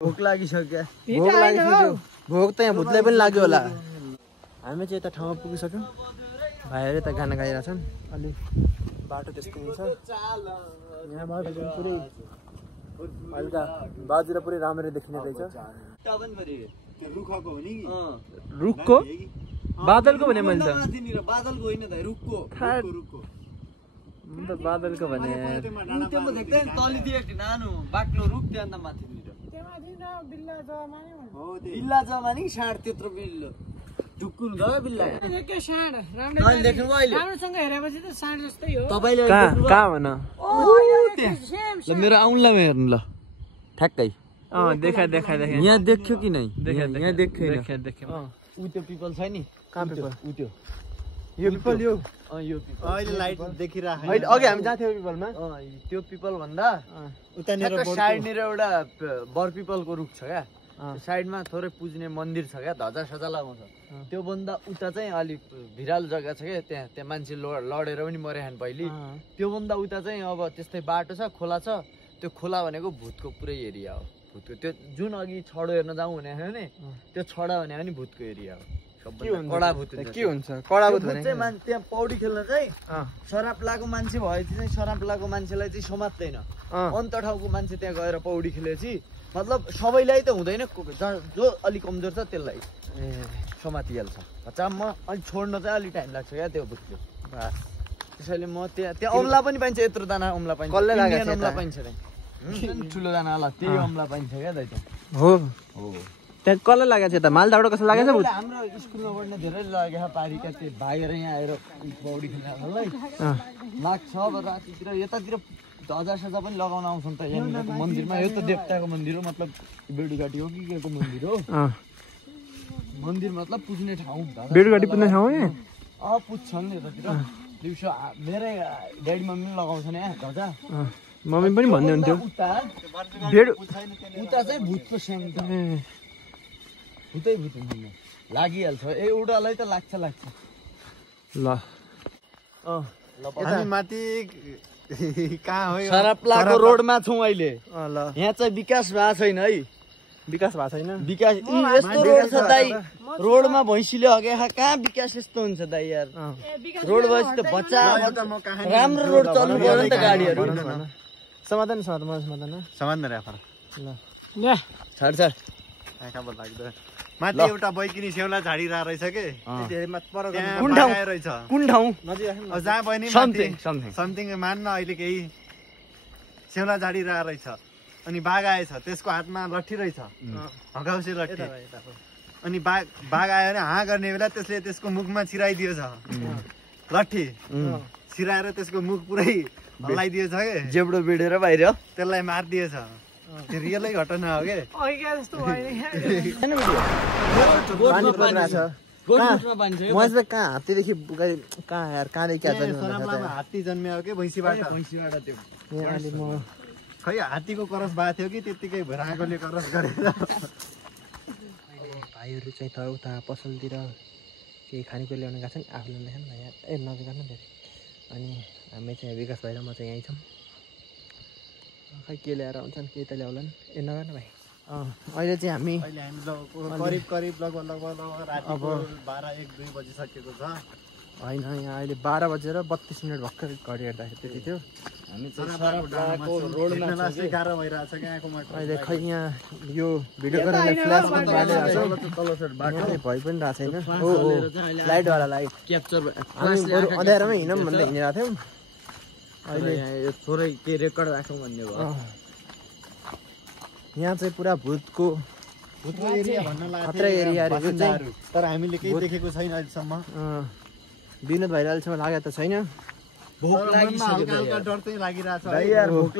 भोक लागिसक्यो भोक त यहाँ भूतलाई पनि लाग्यो होला हामी चाहिँ यता ठाउँमा पुगिसक्यौँ भाइहरू त गाना गाइरहेछन् अलि बाटो त्यसको छ यहाँबाट पुरै हल्का बाजुर पुरै राम्ररी देखिने रहेछ रुखको बादलको भने मैले त बादलको होइन त रुखको म त बादलको भने तलिदिए नानो बाक्लो रुख त्यहाँ अन्त माथिनिर बिल्ला जमानी साँड त्यत्रो बिल्लो ढुक्कुन गयो बिल्ला के साँड अहिले देख्नुभयो अहिले राम्रोसँग हेरेपछि त साँड जस्तै हो तपाईले कहाँ भन ल मेरो आउनलाई हेर्नु ल ठ्याक्कै देखा यहाँ देख्यो कि नै यहाँ देख्यो उ त्यो पिपल छ नि कहाँ पिपल उ त्यो यो पिपल यो अहिले लाइट देखिराख अहिले अघि हामी जान्थ्यौँ पिपलमा त्यो पिपल भन्दा उतानिर साइडनिर एउटा बर पिपलको रुख छ क्या साइडमा थोरै पुज्ने मन्दिर छ क्या ध्वजा सजा लगाउँछ त्यो भन्दा उता चाहिँ अलिक भिरालो जग्गा छ क्या त्यहाँ मान्छे लडेर पनि मरेछन् पहिले त्यो भन्दा उता चाहिँ अब त्यस्तै बाटो छ खोला छ त्यो खोला भनेको भूतको पुरै एरिया हो भूतको त्यो जुन अघि छडो हेर्न जाउँ भने नि त्यो छडा भने पनि भूतको एरिया हो कडा भूत के हुन्छ कडा भूत चाहिँ त्यहाँ पौडी खेल्न चाहिँ शराब लागेको मान्छे भएपछि चाहिँ शराब लागेको मान्छेलाई चाहिँ समात्दैन अन्त ठाउँको मान्छे त्यहाँ गएर पौडी खेलेपछि मतलब सबैलाई त हुँदैन जो अलिक कमजोर छ त्यसलाई समातिहाल्छ हचाममा अलिक छोड्न चाहिँ अलिक टाइम लाग्छ क्या त्यो भूतले त्यसैले म त्यहाँ अम्ला पनि पाइन्छ यत्रो दाना अम्ला पाइन्छ अम्ला पाइन्छ ठुलो दाना होला त्यही अम्ला पाइन्छ क्या दाइ हो त्यहाँ कसलाई लागेको छ त मालदाबाट कसलाई लागेको छ हाम्रो स्कुलमा पढ्ने धेरै लागेको छ पारीका त्यो भाइहरू यहाँ आएर पौडी खेल्नलाई लाग्छ अब रातितिर यतातिर ध्वजा सजा पनि लगाउन आउँछन् त यहाँनिर मन्दिरमा यो त देवताको मन्दिर हो मतलब बेडुघाटी हो कि के को मन्दिर हो मन्दिर मतलब पुज्ने ठाउँ बेडुघाटी पुज्ने ठाउँ पुज्छन् यतातिर दिउँसो मेरै ड्याडी मम्मी पनि लगाउँछन् यहाँ ध्वजा मम्मी पनि भन्दै हुन्थ्यो उता चाहिँ भूतको सेम भूतै भूत हुन्छ लागिहाल्छ एउटालाई त लाग्छ ल हामी माथि कहाँ हो सराप्लाको रोडमा छौँ अहिले यहाँ चाहिँ विकास भएको छैन है विकास भएको छैन विकास यस्तो रोड छ दाइ रोडमा भैँसीले हगेखा कहाँ विकास यस्तो हुन्छ दाइ यार रोड भएपछि त बच्चा राम्रो रोड चल्नु पर्यो नि त गाडीहरू समाधान छाड माथि एउटा बैकिनी सेउला झाडिरहेको रहेछ के कुन ठाउँ जहाँ पनि समथिङ मान्न अहिले केही सेउला झाडिरहेको रहेछ अनि बाघ आएछ त्यसको हातमा लट्ठी रहेछ हगाउँसे लट्ठी अनि बाघ आयो भने हाँ गर्ने बेला त्यसले त्यसको मुखमा छिराइदिएछ लट्ठी छिराएर त्यसको मुख पुरै हल्लाइदिएछ के जेब्डो बिडेर बाहिर त्यसलाई मारिदिएछ त्यो रियलै घटना हो के कहाँ हात्तीदेखि कहाँ यार कहाँदेखि हात्ती जन्मियो के भैँसीबाट त्यो खै हात्तीको करस भएको थियो कि त्यत्तिकै भराकोले करस गरेर भाइहरू चाहिँ त उता पसलतिर केही खानेकुरा ल्याउन गएको छ नि आफूले ल्याएन यहाँ नजिक न धेरै अनि हामी चाहिँ विकास भाइ र म चाहिँ यहीँ छौँ खै के ल्याएर आउँछन् के त ल्याउलान् नगर्नु भाइ अहिले चाहिँ हामी करिब लगभग अब 12-1-2 बजिसकेको छ होइन यहाँ अहिले 12 बजेर 32 मिनट भर्खर घडी हेर्दाखेरि त्यति थियो हामी गाह्रो भइरहेछ अहिले खै यहाँ यो भिडियो गरेर फ्ल्यास पनि बालिरहेको भइ पनि रहेको छैन हो लाइटवाला लाइट क्याप्चर हामी अँध्यारोमै हिँडौँ भन्दै हिँडिरहेको थियौँ अहिले थोरै के रेकर्ड राखौँ भन्ने भयो यहाँ चाहिँ पुरा भूतको खतरा एरिया तर हामीले केही देखेको छैन अहिलेसम्म विनोद भाइले अहिलेसम्म लागेको त छैन भोक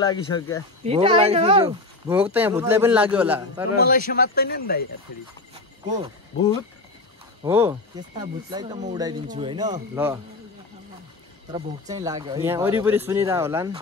लागिसक्यो भोक त यहाँ भूतलाई पनि लाग्यो होला तर मलाई समात्दैन नि दाइ फेरि को भूत हो त्यस्ता भूतलाई त म उडाइदिन्छु होइन ल तर भोक चाहिँ लाग्यो यहाँ वरिपरि सुनिरह होला नि